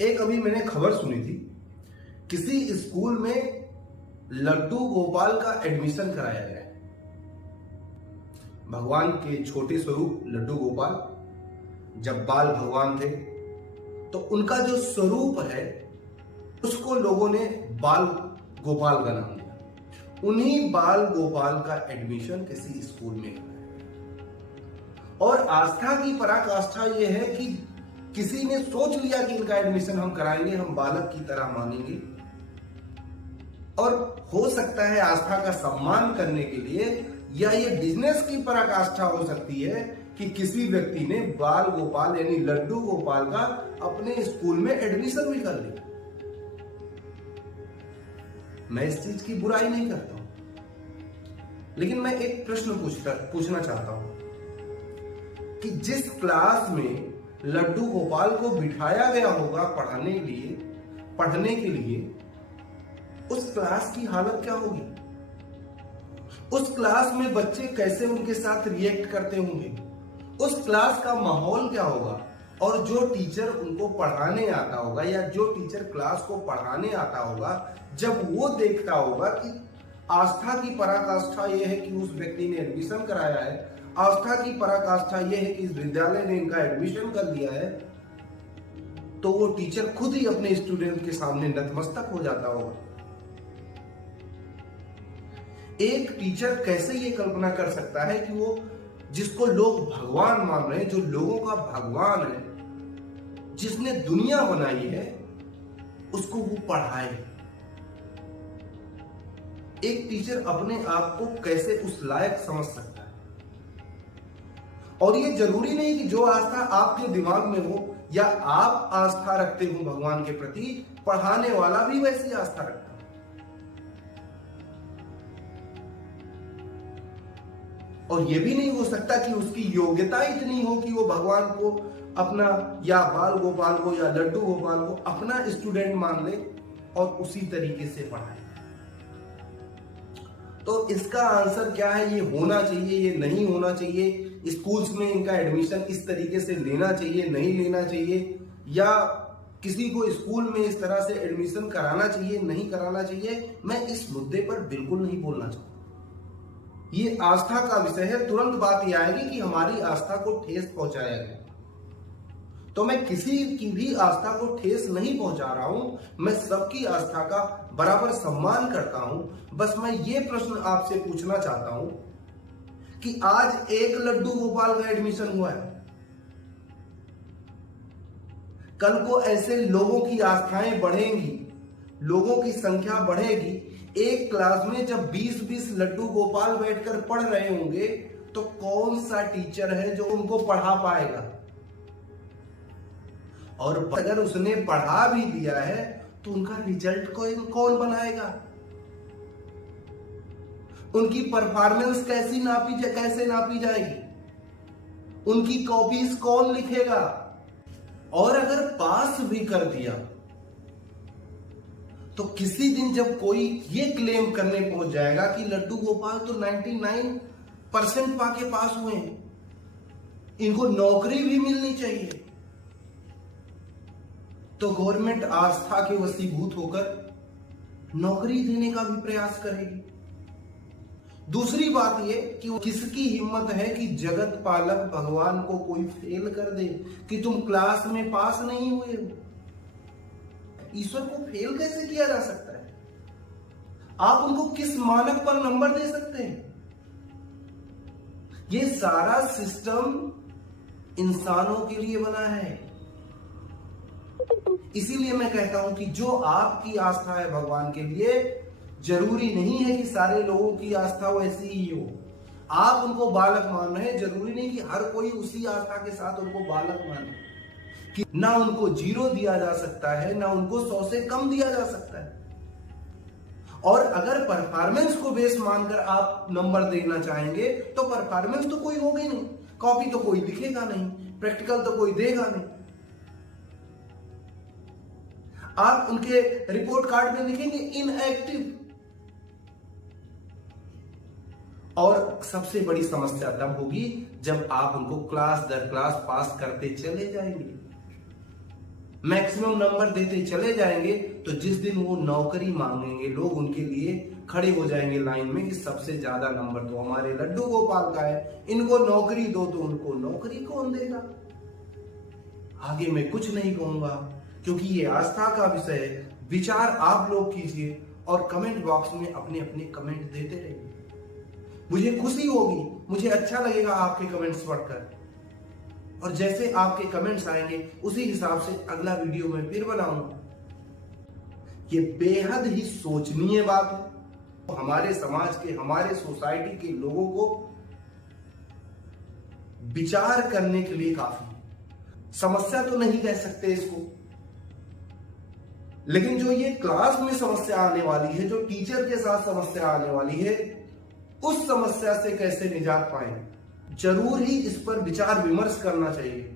एक अभी मैंने खबर सुनी थी, किसी स्कूल में लड्डू गोपाल का एडमिशन कराया गया है। भगवान के छोटे स्वरूप लड्डू गोपाल जब बाल भगवान थे तो उनका जो स्वरूप है उसको लोगों ने बाल गोपाल का नाम दिया। उन्हीं बाल गोपाल का एडमिशन किसी स्कूल में कराया और आस्था की पराकाष्ठा यह है कि किसी ने सोच लिया कि इनका एडमिशन हम कराएंगे, हम बालक की तरह मानेंगे। और हो सकता है आस्था का सम्मान करने के लिए या ये बिजनेस की पराकाष्ठा हो सकती है कि किसी व्यक्ति ने बाल गोपाल यानी लड्डू गोपाल का अपने स्कूल में एडमिशन भी कर लिया। मैं इस चीज की बुराई नहीं करता हूं, लेकिन मैं एक प्रश्न पूछना चाहता हूं कि जिस क्लास में लड्डू गोपाल को बिठाया गया होगा पढ़ने के लिए उस क्लास की हालत क्या होगी? उस क्लास में बच्चे कैसे उनके साथ रिएक्ट करते होंगे? उस क्लास का माहौल क्या होगा? और जो टीचर उनको पढ़ाने आता होगा या जो टीचर क्लास को पढ़ाने आता होगा, जब वो देखता होगा कि आस्था की पराकाष्ठा यह है कि उस व्यक्ति ने एडमिशन कराया है, आस्था की पराकाष्ठा यह है कि इस विद्यालय ने इनका एडमिशन कर दिया है, तो वो टीचर खुद ही अपने स्टूडेंट के सामने नतमस्तक हो जाता होगा। एक टीचर कैसे ये कल्पना कर सकता है कि वो जिसको लोग भगवान मान रहे हैं, जो लोगों का भगवान है, जिसने दुनिया बनाई है, उसको वो पढ़ाए? एक टीचर अपने आप को कैसे उस लायक समझ सकता है? और ये जरूरी नहीं कि जो आस्था आपके दिमाग में हो या आप आस्था रखते हो भगवान के प्रति, पढ़ाने वाला भी वैसी आस्था रखता है। और यह भी नहीं हो सकता कि उसकी योग्यता इतनी हो कि वो भगवान को अपना या बाल गोपाल को या लड्डू गोपाल को अपना स्टूडेंट मान ले और उसी तरीके से पढ़ाए। तो इसका आंसर क्या है? ये होना चाहिए, ये नहीं होना चाहिए? स्कूल्स में इनका एडमिशन इस तरीके से लेना चाहिए, नहीं लेना चाहिए? या किसी को स्कूल में इस तरह से एडमिशन कराना चाहिए, नहीं कराना चाहिए? मैं इस मुद्दे पर बिल्कुल नहीं बोलना चाहता। ये आस्था का विषय है। तुरंत बात यह आएगी कि हमारी आस्था को ठेस पहुंचाया गया। तो मैं किसी की भी आस्था को ठेस नहीं पहुंचा रहा हूं, मैं सबकी आस्था का बराबर सम्मान करता हूं। बस मैं ये प्रश्न आपसे पूछना चाहता हूं कि आज एक लड्डू गोपाल का एडमिशन हुआ है, कल को ऐसे लोगों की आस्थाएं बढ़ेंगी, लोगों की संख्या बढ़ेगी। एक क्लास में जब 20-20 लड्डू गोपाल बैठकर पढ़ रहे होंगे तो कौन सा टीचर है जो उनको पढ़ा पाएगा? और अगर उसने पढ़ा भी दिया है तो उनका रिजल्ट कौन बनाएगा? उनकी परफॉर्मेंस कैसे नापी जाएगी? उनकी कॉपीज कौन लिखेगा? और अगर पास भी कर दिया तो किसी दिन जब कोई ये क्लेम करने पहुंच जाएगा कि लड्डू गोपाल तो 99% पाके पास हुए हैं, इनको नौकरी भी मिलनी चाहिए, तो गवर्नमेंट आस्था के वशीभूत होकर नौकरी देने का भी प्रयास करेगी। दूसरी बात यह कि किसकी हिम्मत है कि जगत पालक भगवान को कोई फेल कर दे कि तुम क्लास में पास नहीं हुए हो? ईश्वर को फेल कैसे किया जा सकता है? आप उनको किस मानक पर नंबर दे सकते हैं? ये सारा सिस्टम इंसानों के लिए बना है। इसीलिए मैं कहता हूं कि जो आपकी आस्था है भगवान के लिए, जरूरी नहीं है कि सारे लोगों की आस्था वैसी ही हो। आप उनको बालक मान रहे हैं, जरूरी नहीं कि हर कोई उसी आस्था के साथ उनको बालक माने। कि ना उनको 0 दिया जा सकता है, ना उनको 100 से कम दिया जा सकता है। और अगर परफॉर्मेंस को बेस मानकर आप नंबर देना चाहेंगे तो परफॉर्मेंस तो कोई होगी नहीं, कॉपी तो कोई लिखेगा नहीं, प्रैक्टिकल तो कोई देगा नहीं। आप उनके रिपोर्ट कार्ड में लिखेंगे इनएक्टिव। और सबसे बड़ी समस्या तब होगी जब आप उनको क्लास दर क्लास पास करते चले जाएंगे। मैक्सिमम नंबर देते चले जाएंगे तो जिस दिन वो नौकरी मांगेंगे लोग उनके लिए खड़े हो जाएंगे लाइन में कि सबसे ज्यादा नंबर तो हमारे लड्डू गोपाल का है, इनको नौकरी दो, तो उनको नौकरी कौन देगा। आगे मैं कुछ नहीं कहूंगा क्योंकि ये आस्था का विषय है। विचार आप लोग कीजिए और कमेंट बॉक्स में अपने अपने कमेंट देते रहिए। मुझे खुशी होगी, मुझे अच्छा लगेगा आपके कमेंट्स पढ़कर, और जैसे आपके कमेंट्स आएंगे उसी हिसाब से अगला वीडियो मैं फिर बनाऊंगा। ये बेहद ही सोचनीय बात है। हमारे समाज के, हमारे सोसाइटी के लोगों को विचार करने के लिए काफी है। समस्या तो नहीं कह सकते इसको, लेकिन जो ये क्लास में समस्या आने वाली है, जो टीचर के साथ समस्या आने वाली है, उस समस्या से कैसे निजात पाएं, जरूर ही इस पर विचार विमर्श करना चाहिए।